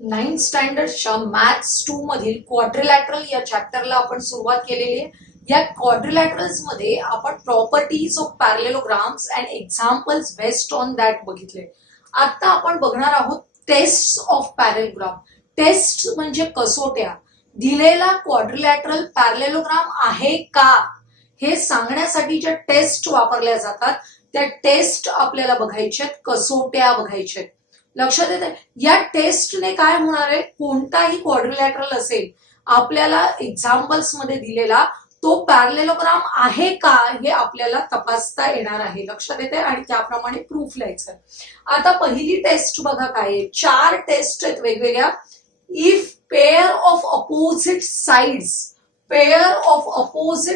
Ninth स्टँडर्डच्या maths 2 मधील quadrilateral या चॅप्टरला आपण सुरुवात केलेली आहे. या क्वाड्रिलॅटरल्स मध्ये आपण properties of parallelograms and examples based on that बघितले. आता आपण बघणार आहोत टेस्ट ऑफ पॅरलेलोग्राम. टेस्ट म्हणजे कसोट्या. दिलेला क्वाड्रिलॅटरल पॅरलेलोग्राम आहे का हे सांगण्यासाठी ज्या टेस्ट वापरल्या जातात त्या टेस्ट आपल्याला बघायच्यात, कसोट्या बघायच्यात. लक्षात येते. या टेस्टने काय होणार आहे, कोणताही क्वाड्रिलॅटरल असेल आपल्याला एक्झाम्पल्स मध्ये दिलेला तो पॅरलेलोग्राम आहे का हे आपल्याला तपासता येणार आहे. लक्षात येते. आणि त्याप्रमाणे प्रूफ लिहायचं. आता पहिली टेस्ट बघा काय आहे. 4 टेस्ट आहेत वेगवेगळ्या. If pair of opposite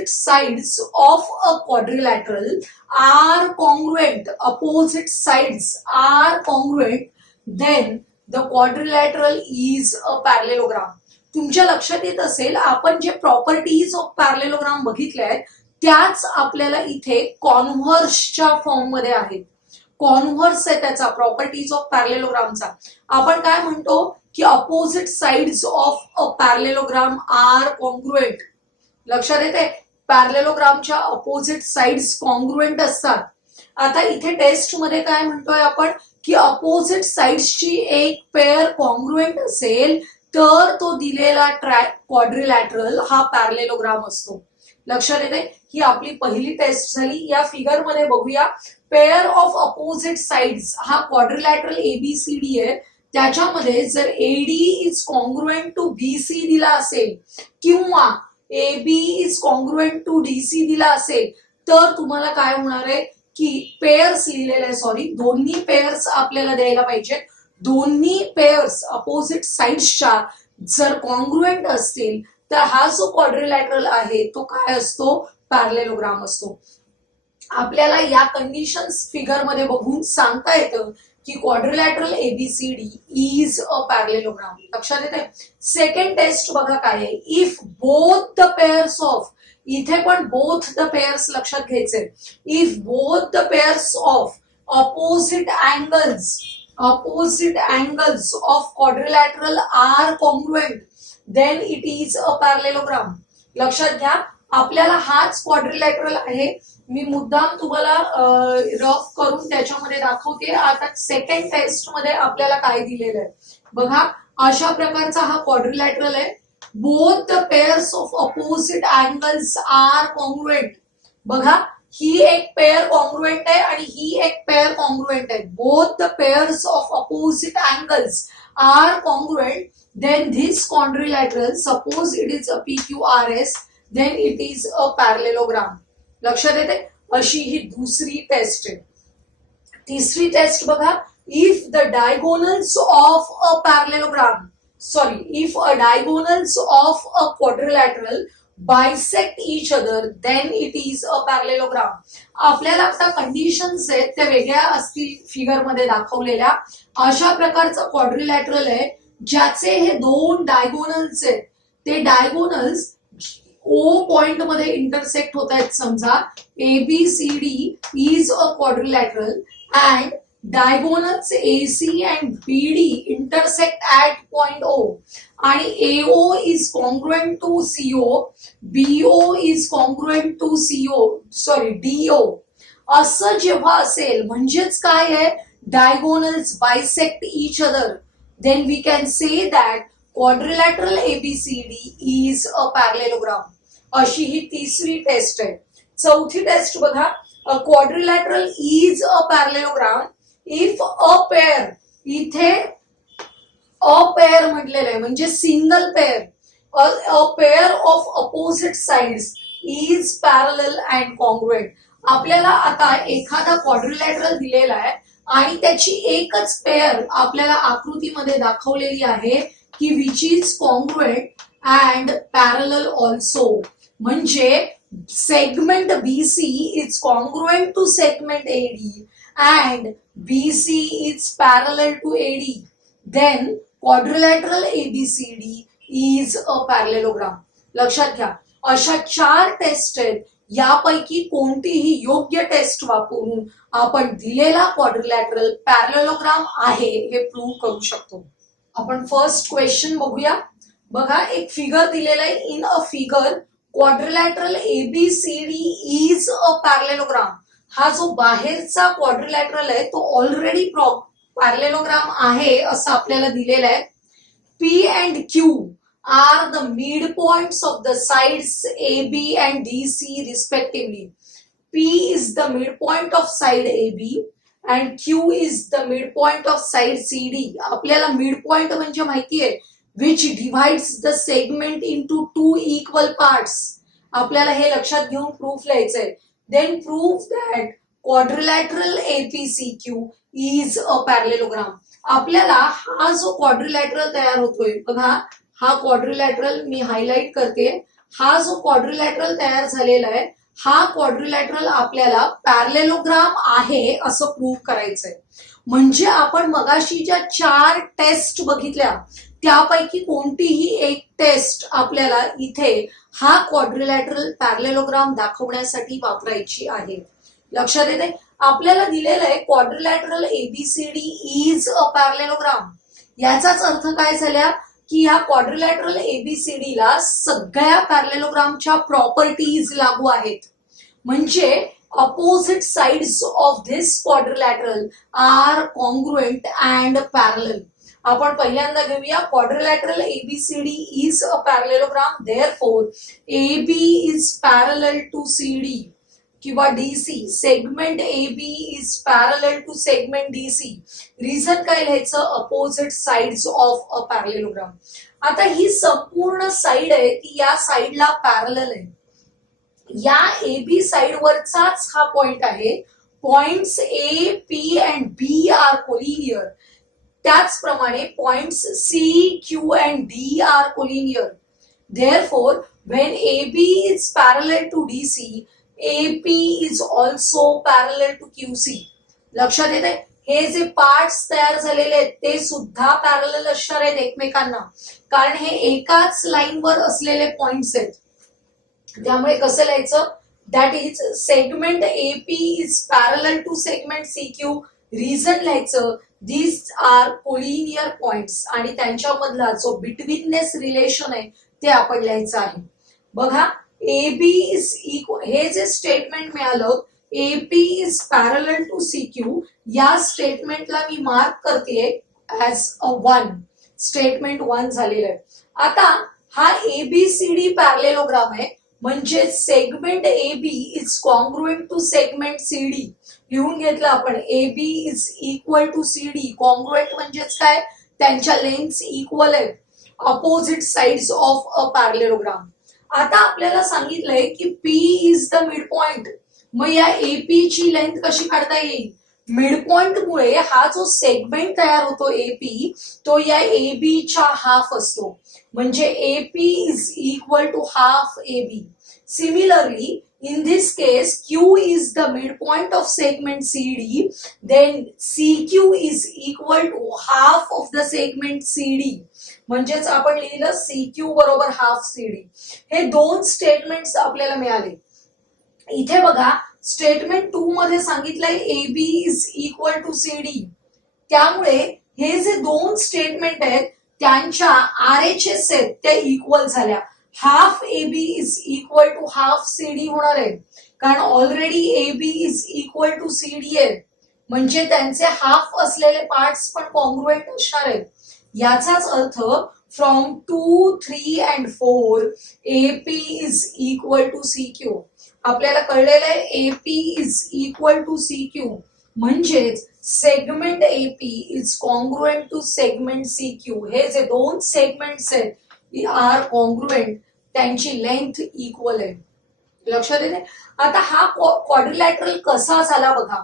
sides of a quadrilateral are congruent, opposite sides are congruent, then the quadrilateral is a parallelogram. तुमच्या लक्षात येत असेल आपण जे प्रॉपर्टीज ऑफ पॅरलेलोग्राम बघितले आहेत त्याच आपल्याला इथे कॉन्व्हर्सच्या फॉर्म मध्ये आहेत. कॉन्व्हर्स आहे त्याचा प्रॉपर्टीज ऑफ पॅरलेलोग्रामचा. आपण काय म्हणतो की opposite sides of a parallelogram are congruent. लक्षात येते. पॅरलेलोग्रामच्या अपोजिट साइड्स कॉन्ग्रुएंट असतात. आता इथे टेस्ट मध्ये काय म्हणतोय आपण की अपोजिट साइड्सची एक पेअर कॉन्ग्रुएंट असेल तर तो दिलेला क्वाड्रिलॅटरल हा पॅरलेलोग्राम असतो. लक्षात येते. ही आपली पहिली टेस्ट झाली. या फिगर मध्ये बघूया. पेअर ऑफ अपोजिट साइड्स हा क्वाड्रिलॅटरल एबीसीडी आहे. त्याच्यामध्ये जर AD is congruent to BC दिला असेल किंवा AB is congruent to DC दिला असेल तर तुम्हाला काय होणार आहे की पेयर्स लिहिलेले आहे, सॉरी, दोन्ही पेयर्स आपल्याला द्यायला पाहिजे. दोन्ही पेयर्स अपोजिट साइड्सच्या जर कॉन्ग्रुएंट असतील तर हा जो क्वाड्रिलॅटरल आहे तो काय असतो, पॅरलेलोग्राम असतो. आपल्याला या कंडिशन्स फिगर मध्ये बघून सांगता येतं की quadrilateral ABCD is a parallelogram. लक्षात येते. सेकंड टेस्ट बघा काय आहे. If both the pairs of, इथे पण बोथ द पेयर्स लक्षात घ्यायचे. If both the pairs of opposite angles of quadrilateral are congruent then it is a parallelogram. लक्षात घ्या. आपल्याला हाच क्वाड्रिलॅटरल आहे. मी मुद्दाम तुम्हाला रफ करून त्याच्यामध्ये दाखवते. आता सेकंड टेस्ट मध्ये आपल्याला काय दिलेलं आहे बघा. अशा प्रकारचा हा क्वाड्रिलॅटरल आहे. Both the pairs of opposite angles are congruent. बघा ही एक पेयर कॉन्ग्रुएंट आहे आणि ही एक पेयर कॉन्ग्रुएंट आहे. Both the pairs of opposite angles are congruent then this quadrilateral, suppose it is a PQRS, then it is a parallelogram. लक्षात येते. अशी ही दुसरी टेस्ट आहे. तिसरी टेस्ट बघा. If the diagonals of a parallelogram, if a diagonals of a quadrilateral bisect each other then it is a parallelogram. आपल्याला आता conditions आहेत त्या वेगळ्या असतील फिगर मध्ये दाखवलेल्या. अशा प्रकारचा क्वाड्रिलॅटरल आहे ज्याचे हे दोन डायगोनल्स आहेत. ते डायगोनल्स ओ पॉइंट मध्ये इंटरसेक्ट होत आहेत. समजा ABCD is a quadrilateral and diagonals AC and BD intersect at point O आणि AO is congruent to CO, BO is congruent to DO. असं जेव्हा असेल म्हणजेच काय आहे, diagonals bisect each other, then we can say that quadrilateral ABCD is a parallelogram. अशी ही तिसरी taste आहे. चौथी टेस्ट बघा. quadrilateral is a parallelogram if a pair, इथे अ पेअर म्हटलेलं आहे म्हणजे single pair. A pair of opposite sides is parallel and congruent. आपल्याला आता एखादा क्वाड्रिलॅटरल दिलेला आहे आणि त्याची एकच पेअर आपल्याला आकृतीमध्ये दाखवलेली आहे की which is congruent and parallel also. म्हणजे segment BC is congruent to segment AD and BC is parallel to AD, then quadrilateral ABCD is a parallelogram. लक्षात घ्या. अशा 4 टेस्ट आहेत. यापैकी कोणतीही योग्य टेस्ट वापरून आपण दिलेला क्वाड्रिलॅटरल पॅरलेलोग्राम आहे हे प्रूव्ह करू शकतो. आपण फर्स्ट क्वेश्चन बघूया. बघा एक फिगर दिलेला आहे. In a figure quadrilateral ABCD is a parallelogram. हा जो बाहेरचा क्वाड्रिलॅटरल आहे तो ऑलरेडी पॅरलेलोग्राम आहे असं आपल्याला दिलेलं आहे. P and Q are the midpoints of the sides AB and DC respectively. P is the midpoint of side AB and Q is the midpoint of side CD. आपल्याला midpoint म्हणजे माहिती आहे which divides the segment into two equal parts. आपल्याला हे लक्षात घेऊन proof लिहायचंय. Then prove that quadrilateral APCQ is a parallelogram. आपल्याला हा जो क्वाड्रिलॅटरल तयार होतोय बघा, हा क्वाड्रिलॅटरल मी हायलाइट करते. हा जो क्वाड्रिलॅटरल तयार झालेला आहे हा क्वाड्रिलॅटरल आपल्याला पॅरलेलोग्राम आहे असं प्रूव्ह करायचंय. म्हणजे आपण मगाशी ज्या 4 टेस्ट बघितल्या त्यापैकी कोणतीही एक टेस्ट आपल्याला इथे हा क्वाड्रिलॅटरल पॅरलेलोग्राम दाखवण्यासाठी वापरायची आहे. लक्षात येते. आपल्याला दिलेलं आहे quadrilateral ABCD is a parallelogram. याचाच अर्थ काय झाला की ह्या क्वाड्रिलॅटरल ABCD ला सगळ्या पॅरलेलोग्रामच्या प्रॉपर्टीज लागू आहेत. म्हणजे opposite sides of this quadrilateral are congruent and parallel. आपण पहिल्यांदा घेऊया. Quadrilateral ABCD is a parallelogram. Therefore AB is parallel to CD किंवा DC. Segment AB is parallel to segment DC. Reason काय लिहायचं? Opposite sides of a parallelogram. आता ही संपूर्ण side आहे ती या साइडला पॅरलल आहे. या AB साइड वरचाच हा पॉइंट आहे. Points A, P and B are collinear. त्याचप्रमाणे points C, Q and D are collinear. Therefore, when AB is parallel to DC, AP is also parallel to QC. लक्षात येते. हे जे parts तयार झालेले आहेत ते सुद्धा पॅरलल असणार आहेत एकमेकांना, कारण हे एकाच लाईनवर असलेले पॉइंट्स आहेत. त्यामुळे कसं लिहायचं? That is segment AP is parallel to segment CQ. Reason लिहायचं दीज आर कोलिनियर पॉइंट्स आणि त्यांच्यामधला जो बिटवीननेस रिलेशन आहे ते आपण लिहायचं आहे. बघा AB इज इक्वल, हे जे स्टेटमेंट मिळालं AP is parallel to CQ, या स्टेटमेंटला मी मार्क करते ऍज अ 1. स्टेटमेंट 1 झालेलं आहे. आता हा ABCD पॅरलेलोग्राम आहे म्हणजे segment AB is congruent to segment CD. लिहून घेतलं आपण. AB is equal to CD. Congruent म्हणजेच काय? त्यांच्या लेंथ्स इक्वल आहेत. Opposite sides of a parallelogram. आता आपल्याला सांगितलंय की P is the mid point. मग या AP ची लेंथ कशी काढता येईल? मिड पॉइंट मुळे हा जो सेगमेंट तयार होतो AP तो या AB च्या हाफ असतो. म्हणजे AP is equal to half AB. Similarly in this case Q is the midpoint of segment CD, then CQ is equal to half of the segment CD. म्हणजेच आपण लिहिलं CQ बरोबर half CD. हे 2 statements आपल्याला मिळाले. इथे बघा statement 2 मध्ये सांगितलंय AB is equal to CD. त्यामुळे हे जे 2 स्टेटमेंट आहेत त्यांच्या RHS आहेत त्या इक्वल झाल्या. Half AB is equal to half CD होणार आहे, कारण already AB is equal to CD आहे. म्हणजे त्यांचे हाफ असलेले पार्ट्स पण कॉन्ग्रुएंट असणार आहेत. याचाच अर्थ from 2, 3 and 4 AP is equal to CQ. आपल्याला कळलेलं आहे AP is equal to CQ म्हणजेच segment AP is congruent to segment CQ. हे जे 2 सेगमेंट्स आहेत आर कॉन्ग्रुएंट, त्यांची लेंथ इक्वल आहे. लक्षात येते. आता हा क्वाड्रिलॅटरल कसा झाला बघा.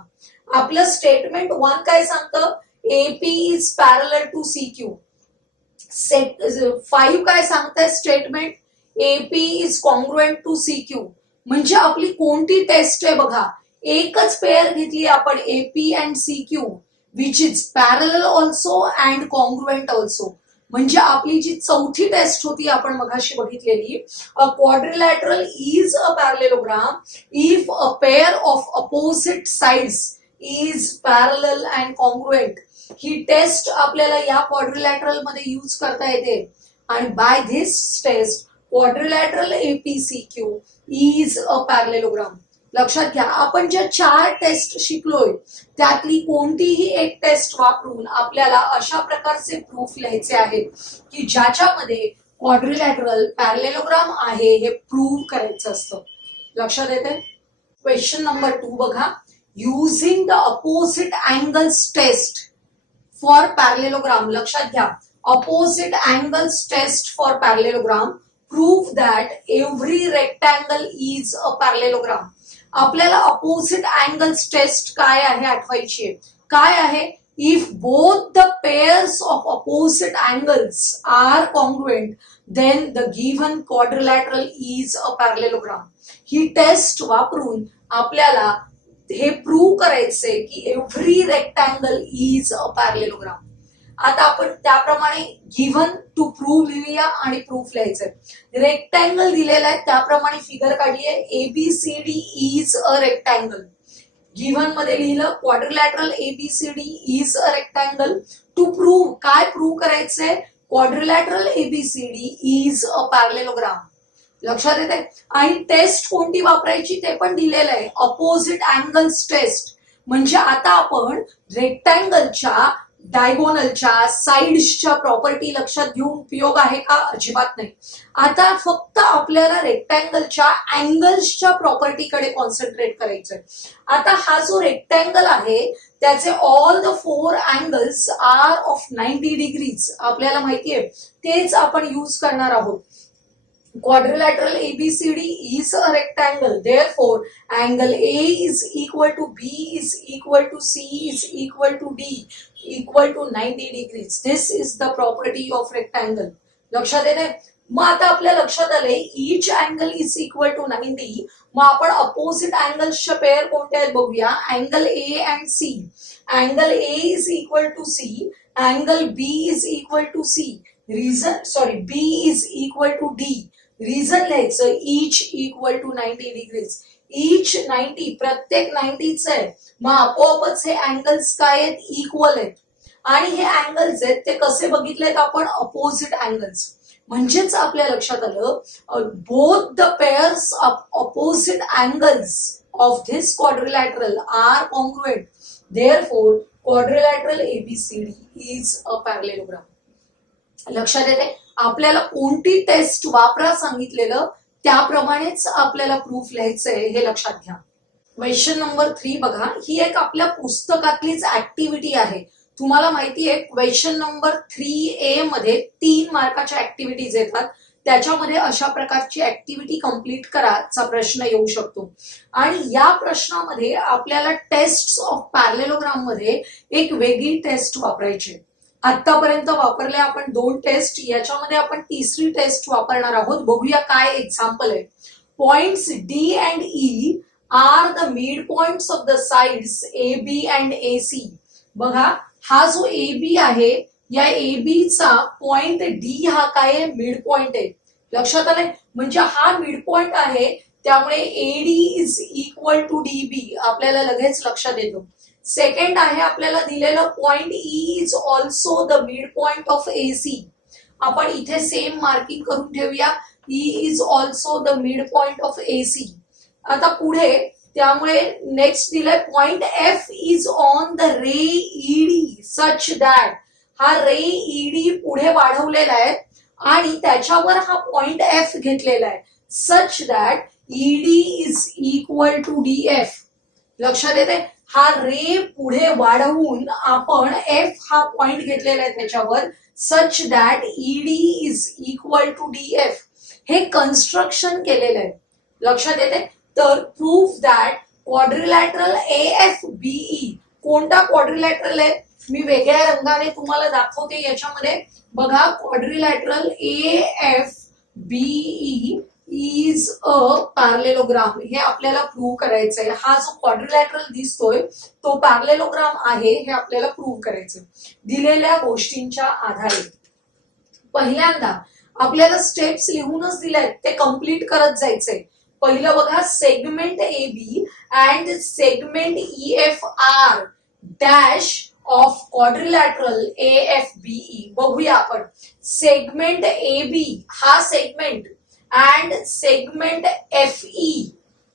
आपलं स्टेटमेंट 1 काय सांगतं? AP is parallel to CQ. 5 काय सांगतंय statement? AP is congruent to CQ. म्हणजे आपली कोणती टेस्ट आहे बघा. एकच पेअर घेतली आपण AP and CQ which is parallel also and congruent also. म्हणजे आपली जी चौथी टेस्ट होती आपण मगाशी बघितलेली, a quadrilateral is a parallelogram if a pair of opposite sides is parallel and congruent. ही टेस्ट आपल्याला या क्वाड्रिलॅटरल मध्ये यूज करता येते आणि by this test quadrilateral APCQ is a parallelogram. लक्षात घ्या, आपण ज्या 4 टेस्ट शिकलोय त्यातली कोणतीही एक टेस्ट वापरून आपल्याला अशा प्रकारचे प्रूफ लिहायचे आहेत की ज्याच्यामध्ये क्वाड्रिलॅटरल पॅरलेलोग्राम आहे हे प्रूव्ह करायचं असतं. लक्षात येते. क्वेश्चन नंबर 2 बघा. Using the opposite angles test for parallelogram. लक्षात घ्या, opposite angles test for parallelogram prove that every rectangle is a parallelogram. आपल्याला अपोजिट अँगल्स टेस्ट काय आहे आठवायची आहे. काय आहे? If both the pairs of opposite angles are congruent then the given quadrilateral is a parallelogram. ही test वापरून आपल्याला हे प्रूव्ह करायचंय की every rectangle is a parallelogram. आता आपण त्याप्रमाणे गिव्हन टू प्रूव्ह लिहूया आणि प्रूफ लिहायचंय. रेक्टँगल दिलेला आहे त्याप्रमाणे फिगर काढली आहे. ABCD is a rectangle. Given मध्ये लिहिलं quadrilateral ABCD is a rectangle. To prove काय प्रूव्ह करायचंय? Quadrilateral ABCD is a parallelogram. लक्षात येते. आणि टेस्ट कोणती वापरायची ते पण दिलेलं आहे, अपोजिट अँगल्स टेस्ट. म्हणजे आता आपण रेक्टँगलच्या डायगोनलच्या साइड्सच्या प्रॉपर्टी लक्षात घेऊन उपयोग आहे का? अजिबात नाही. आता फक्त आपल्याला रेक्टँगलच्या अँगल्सच्या प्रॉपर्टीकडे कॉन्सन्ट्रेट करायचंय. आता हा जो रेक्टँगल आहे त्याचे all the 4 angles are of 90 degrees आपल्याला माहितीये, तेच आपण यूज करणार आहोत. Quadrilateral ABCD is a rectangle. Therefore, angle A is equal to B is equal to C is equal to D equal to 90 degrees. This is the property of rectangle. लक्षात येते. मग आता आपल्या लक्षात आले each angle is equal to 90. मग आपण opposite अँगल्सच्या pair कोणत्या आहेत बघूया. Angle A and C. Angle A is equal to C. Angle B is equal to C. B is equal to D. Reason लिहायचं each equal to 90 degrees. each 90 प्रत्येक 90च आहे. मग आपोआपच हे अँगल्स काय आहेत? इक्वल आहेत. आणि हे अँगल्स आहेत ते कसे बघितलेत आपण? Opposite angles. म्हणजेच आपल्या लक्षात आलं both the pairs of opposite angles of this quadrilateral are congruent. Therefore quadrilateral ABCD is a parallelogram. लक्षात येते. आपल्याला कोणती टेस्ट वापरा सांगितलेलं त्याप्रमाणेच आपल्याला प्रूफ लिहायचंय हे लक्षात घ्या. क्वेश्चन नंबर 3 बघा. ही एक आपल्या पुस्तकातलीच ऍक्टिव्हिटी आहे. तुम्हाला माहितीये क्वेश्चन नंबर 3A मध्ये 3 मार्काच्या ऍक्टिव्हिटीज येतात. त्याच्यामध्ये अशा प्रकारची ऍक्टिव्हिटी कंप्लीट कराचा प्रश्न येऊ शकतो. आणि या प्रश्नामध्ये आपल्याला टेस्ट ऑफ पॅरलेलोग्राम मध्ये एक वेगळी टेस्ट वापरायची. आतापर्यंत वापरले आपण 2 टेस्ट, याच्यामध्ये आपण तिसरी टेस्ट वापरणार आहोत. बघूया काय एक्झाम्पल आहे. Points D and E are the midpoints of the sides A B and A C. बघा, हा जो ए बी आहे या ए बी चा पॉइंट डी हा काय आहे? मिड पॉइंट आहे. लक्षात आलंय. म्हणजे हा मिड पॉइंट आहे त्यामुळे AD is equal to D B आपल्याला लगेच लक्षात येतो. सेकंड आहे आपल्याला दिलेलं point E is also the mid point of A C. आपण इथे सेम मार्किंग करून ठेवूया. E is also the mid point of A C. आता पुढे त्यामुळे नेक्स्ट दिलंय point F is on the ray ED such that. हा ray ED पुढे वाढवलेला आहे आणि त्याच्यावर हा पॉइंट एफ घेतलेला आहे such that ED is equal to D F. लक्षात येते. हा रे पुढे वाढवून आपण एफ हा पॉइंट घेतलेला आहे त्याच्यावर such that ED is equal to D F. हे कन्स्ट्रक्शन केलेलं आहे. लक्षात येते. तर proof that quadrilateral AF BE. कोणता क्वाड्रिलॅटरल आहे मी वेगळ्या रंगाने तुम्हाला दाखवते याच्यामध्ये. बघा, quadrilateral AF BE is a parallelogram. हे आपल्याला प्रूव्ह करायचंय. हा जो क्वाड्रिलॅटरल दिसतोय तो पॅरलेलोग्राम आहे हे आपल्याला प्रूव्ह करायचंय दिलेल्या गोष्टींच्या आधारे. पहिल्यांदा आपल्याला स्टेप्स लिहूनच दिलेत ते कंप्लीट करत जायचंय. पहिलं बघा, segment A B and segment E F are dash of quadrilateral AFBE. बघूया आपण. सेगमेंट AB हा सेगमेंट अँड सेगमेंट FE,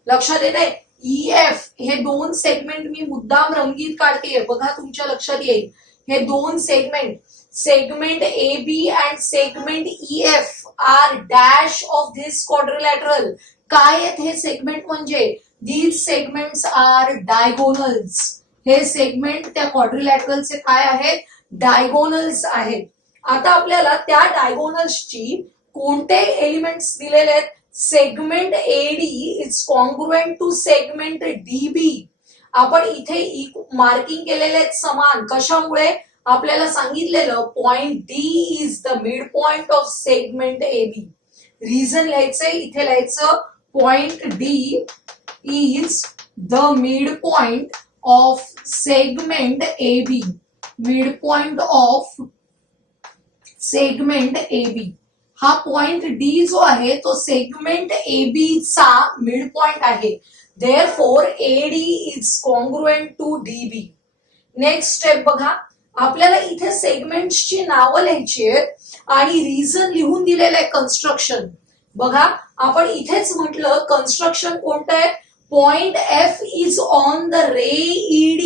लक्षात येत आहे, EF हे दोन सेगमेंट मी मुद्दाम रंगीत काढतेय, बघा तुमच्या लक्षात येईल. हे दोन segment, segment AB and segment EF are dash of this quadrilateral. काय आहेत हे सेगमेंट म्हणजे? These segments are diagonals. हे सेगमेंट त्या क्वाड्रिलॅटरलचे काय आहेत? डायगोनल्स आहेत. आता आपल्याला त्या डायगोनल्सची कोणते एलिमेंट्स दिलेले आहेत? Segment AD is congruent to segment DB. आपण इथे मार्किंग केलेले आहेत समान. कशामुळे? आपल्याला सांगितलेलं point D is the mid point of segment AB. Reason लिहायचंय, इथे लिहायचं point D is the mid point of segment AB. Mid point of segment AB. हा पॉइंट D जो आहे तो सेगमेंट AB चा मिड पॉइंट आहे. Therefore AD is congruent to DB. Next step बघा. आपल्याला इथे सेगमेंट्सची नावं लिहायची आहेत आणि रिझन लिहून दिलेलं आहे कन्स्ट्रक्शन. बघा आपण इथेच म्हटलं कन्स्ट्रक्शन कोणतं आहे? Point F is on the ray ED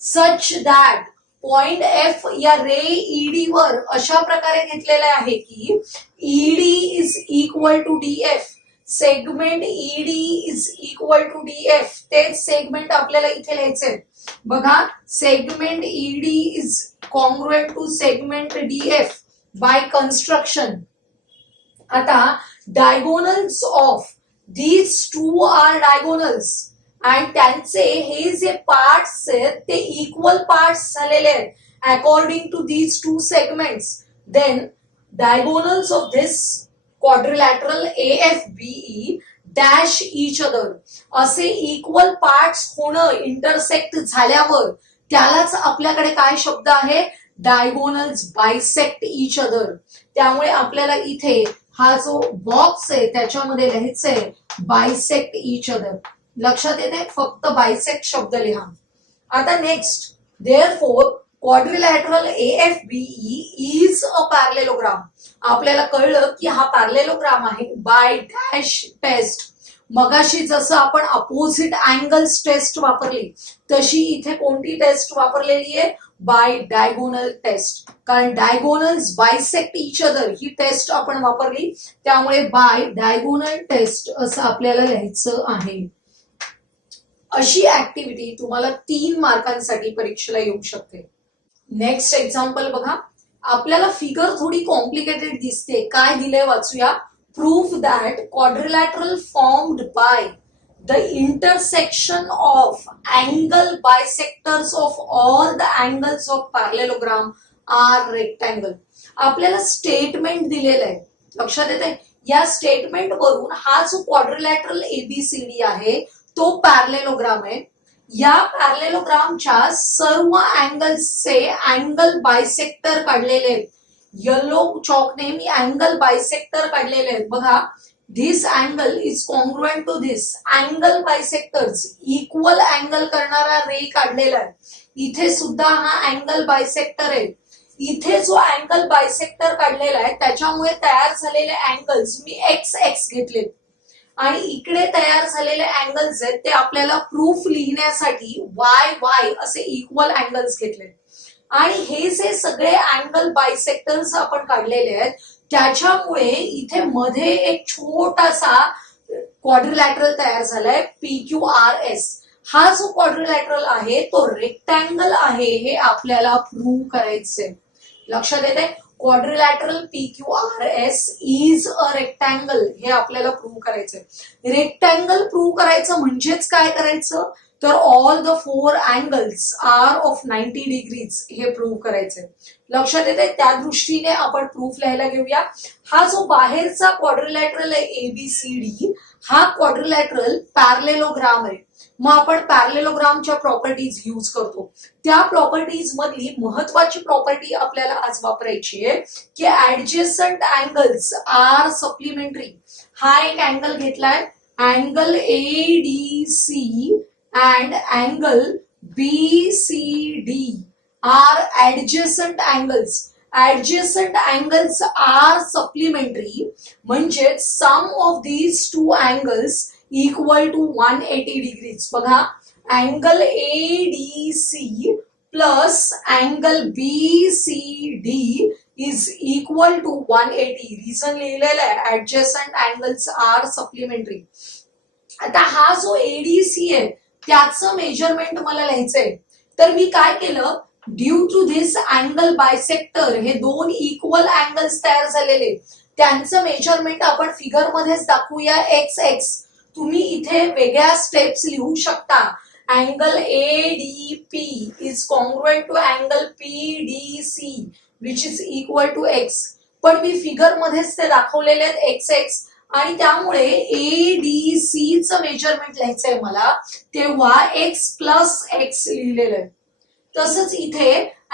such that point F या रे ED वर अशा प्रकारे घेतलेले आहे की ED is equal to DF. Segment ED is equal to DF. तेच सेगमेंट आपल्याला इथे लिहायचे. बघा segment ED is congruent to segment DF by construction. आता diagonals of these two are diagonals and त्यांचे हे जे पार्ट्स आहेत ते इक्वल पार्ट्स झालेले आहेत according to these two segments. Then diagonals of this quadrilateral AFBE dash each other. असे equal parts होणं, इंटरसेक्ट झाल्यावर त्यालाच आपल्याकडे काय शब्द आहे? Diagonals bisect each other. त्यामुळे आपल्याला इथे हा जो बॉक्स आहे त्याच्यामध्ये लिहायचंय बायसेक्ट इच अदर. लक्षात येते? फक्त बायसेक्ट शब्द लिहा. आता next, therefore quadrilateral AFBE is a parallelogram. आपल्याला कळलं की हा पॅरलेलोग्राम आहे बाय डॅश टेस्ट. मगाशी जसं आपण अपोजिट अँगल्स टेस्ट वापरली तशी इथे कोणती टेस्ट वापरलेली आहे? By diagonal test. कारण डायगोनल्स बायसेक्ट इच अदर ही टेस्ट आपण वापरली, त्यामुळे बाय डायगोनल टेस्ट असं आपल्याला लिहायचं आहे. अशी ऍक्टिव्हिटी तुम्हाला 3 मार्कांसाठी परीक्षेला येऊ शकते. नेक्स्ट एक्झाम्पल बघा. आपल्याला फिगर थोडी कॉम्प्लिकेटेड दिसते. काय दिलंय वाचूया. Proof that quadrilateral formed by the intersection of angle bisectors of all the angles of parallelogram are rectangle. आपल्याला स्टेटमेंट दिलेलं आहे, लक्षात येते? या स्टेटमेंट वरून हा जो क्वाड्रिलॅटरल ABCD आहे तो पॅरलेलोग्राम आहे. या पॅरलेलोग्रामच्या सर्व अँगल्सचे अँगल बायसेक्टर काढलेले आहेत. येलो चॉकने मी अँगल बायसेक्टर काढलेले आहेत. बघा, this angle is congruent to this angle bisectors. Equal angle करणारा रे काढलेला आहे. इथे सुद्धा हा अँगल बायसेक्टर आहे. इथे जो अँगल बायसेक्टर काढलेला आहे त्याच्यामुळे तयार झालेले अँगल्स मी XX घेतलेत आणि इकडे तयार झालेले अँगल्स आहेत ते आपल्याला प्रूफ लिहिण्यासाठी YY असे इक्वल अँगल्स घेतले. आणि हे जे सगळे अँगल बायसेक्टर्स आपण काढलेले आहेत त्याच्यामुळे इथे मध्ये एक छोटासा क्वाड्रिलॅटरल तयार झालाय PQRS. हा जो क्वाड्रिलॅटरल आहे तो रेक्टँगल आहे हे आपल्याला प्रूव्ह करायचंय. लक्षात येते? Quadrilateral PQRS is a rectangle हे आपल्याला प्रूव्ह करायचंय. रेक्टँगल प्रूव्ह करायचं म्हणजेच काय करायचं तर all the 4 angles are of 90 degrees हे प्रूव्ह करायचंय. लक्षात येते? त्या दृष्टीने आपण प्रूफ लिहायला घेऊया. हा जो बाहेरचा क्वाड्रिलॅटरल आहे ABCD हा क्वाड्रिलॅटरल पॅरलेलोग्राम आहे. मग आपण पॅरलेलोग्रामच्या प्रॉपर्टीज यूज करतो. त्या प्रॉपर्टीज मधली महत्वाची प्रॉपर्टी आपल्याला आज वापरायची आहे की ऍडजस्टंट अँगल्स आर सप्लिमेंटरी. हा एक अँगल घेतलाय, angle ADC and angle BCD are adjacent angles. Adjacent angles are supplementary, म्हणजे sum of these two angles equal to 180 degrees. बघा, angle ADC plus angle BCD is equal to 180. Reason लिहिलेलं आहे, adjacent angles are supplementary. आता हा जो ADC आहे त्याचं measurement मला लिहायचंय, तर मी काय केलं, due to this angle bisector, हे दोन इक्वल अँगल्स तयार झालेले, त्यांचं मेजरमेंट आपण फिगर मध्येच दाखवूया. एक्स एक्स तुम्ही इथे वेगळ्या स्टेप्स लिहू शकता. Angle ADP is congruent to angle PDC which is equal to x, पण मी फिगर मध्येच ते दाखवलेले आहेत एक्स एक्स, आणि त्यामुळे एडीसी चं मेजरमेंट लिहायचंय मला, तेव्हा एक्स प्लस एक्स लिहिलेलं आहे. तसंच इथे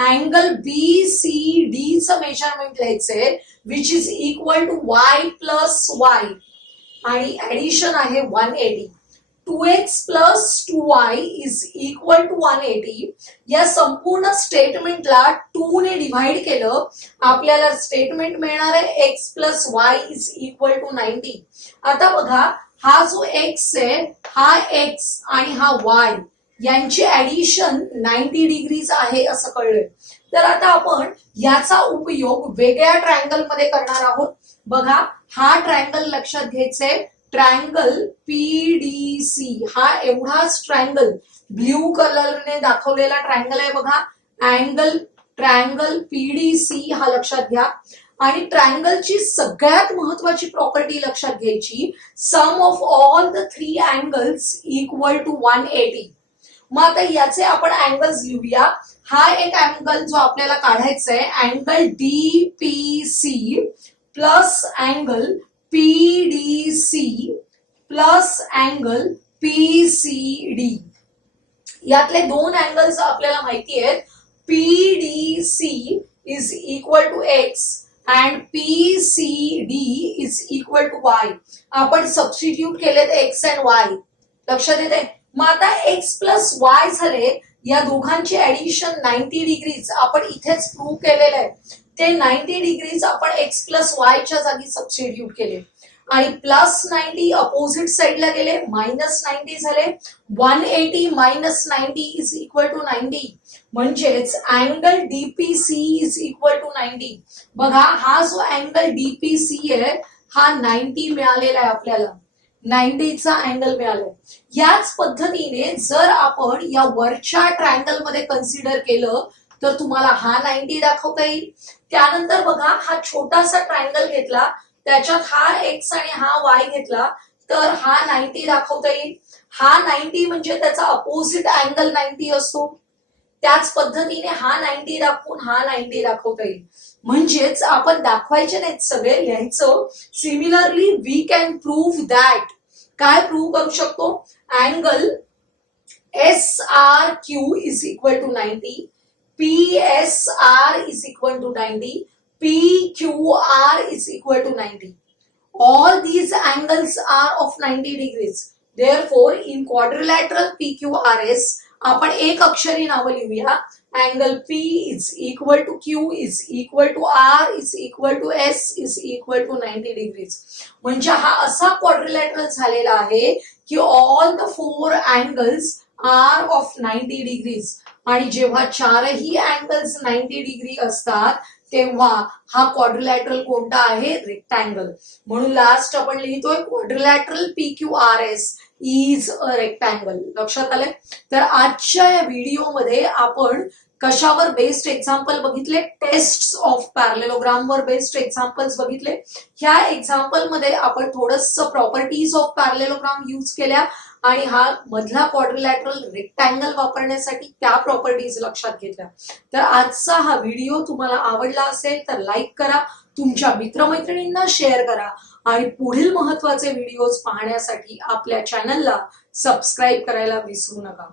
अँगल बीसीडी चं मेजरमेंट लिहायचंय which is equal to y plus y, आणि ऍडिशन आहे 180. 2x plus 2y is equal to 180. या संपूर्ण स्टेटमेंटला 2 ने डिव्हाइड केलं, आपल्याला स्टेटमेंट मिळणार आहे x plus y is equal to 90. आता बघा, हा जो x आहे, हा x आणि हा y यांची ऍडिशन 90 डिग्रीज आहे असं कळलंय. तर आता आपण याचा उपयोग वेगळ्या ट्रायंगल मध्ये करणार आहोत. बघा, हा ट्रायंगल लक्षात घ्यायचंय, ट्रायंगल पीडीसी, हा एवढाच ट्रायंगल ब्ल्यू कलरने दाखवलेला ट्रायंगल आहे. बघा, ट्रायंगल पीडीसी हा लक्षात घ्या. आणि ट्रायंगलची सगळ्यात महत्वाची प्रॉपर्टी लक्षात घ्यायची, sum of all the 3 angles equal to 180. मग आता याचे आपण अँगल्स लिहूया. हा एक अँगल जो आपल्याला काढायचा आहे, angle DPC plus angle PDC plus angle PCD. यातले दोन अँगल्स आपल्याला माहिती आहेत. PDC is equal to x and PCD is equal to y. आपण सबस्टिट्यूट केलेत एक्स अँड वाय, लक्षात येते. मग आता एक्स प्लस वाय झाले, या दोघांची ऍडिशन 90 डिग्रीज आपण इथेच प्रूव्ह केलेलं आहे. ते 90 डिग्रीज आपण एक्स प्लस वायच्या जागी सबस्टिट्यूट केले, आणि प्लस 90 अपोजिट साइडला गेले, मायनस 90 झाले. 180 मायनस 90 इज इक्वल टू 90, म्हणजेच angle DPC is equal to 90. बघा, हा जो अँगल डीपीसी आहे हा 90 मिळालेला आहे आपल्याला, 90 चा अँगल मिळालाय. याच पद्धतीने जर आपण या वरच्या ट्रायंगल मध्ये कन्सिडर केलं तर तुम्हाला हा 90 दाखवता येईल. त्यानंतर बघा, हा छोटासा ट्रायंगल घेतला, त्याच्यात हा एक्स आणि हा वाय घेतला, तर हा 90 दाखवता येईल. हा 90 म्हणजे त्याचा अपोजिट अँगल 90 असतो. त्याच पद्धतीने हा 90 दाखवून हा 90 दाखवता येईल. म्हणजेच आपण दाखवायचे नाहीत, सगळे लिहायचं. Similarly we can prove that. काय प्रूव्ह करू शकतो? Angle SRQ is equal to 90, PSR is equal to 90, PQR is equal to 90. All these angles are of 90 degrees. Therefore, in quadrilateral PQRS, आपण एक अक्षरी नावं लिहूया. Angle P is equal to Q is equal to R is equal to S is equal to 90 degrees. म्हणजे हा असा quadrilateral झालेला आहे की all the 4 angles are of 90 degrees. आणि जेव्हा चारही अँगल्स 90 डिग्री असतात तेव्हा हा क्वाड्रिलॅटरल कोणता आहे? रेक्टँगल. म्हणून लास्ट आपण लिहितोय quadrilateral PQRS is a rectangle. लक्षात आलंय? तर आजच्या या व्हिडिओमध्ये आपण कशावर बेस्ड एक्झाम्पल बघितले? टेस्ट ऑफ पॅरलेलोग्राम वर बेस्ड एक्झाम्पल्स बघितले. ह्या एक्झाम्पल मध्ये आपण थोडंसं प्रॉपर्टीज ऑफ पॅरलेलोग्राम यूज केल्या आणि हा मधला क्वाड्रिलॅटरल रेक्टँगल वापरण्यासाठी त्या प्रॉपर्टीज लक्षात घेतल्या. तर आजचा हा व्हिडिओ तुम्हाला आवडला असेल तर लाईक करा, तुमच्या मित्रमैत्रिणींना शेअर करा आणि पुढील महत्त्वाचे व्हिडिओज पाहण्यासाठी आपल्या चॅनलला सबस्क्राईब करायला विसरू नका.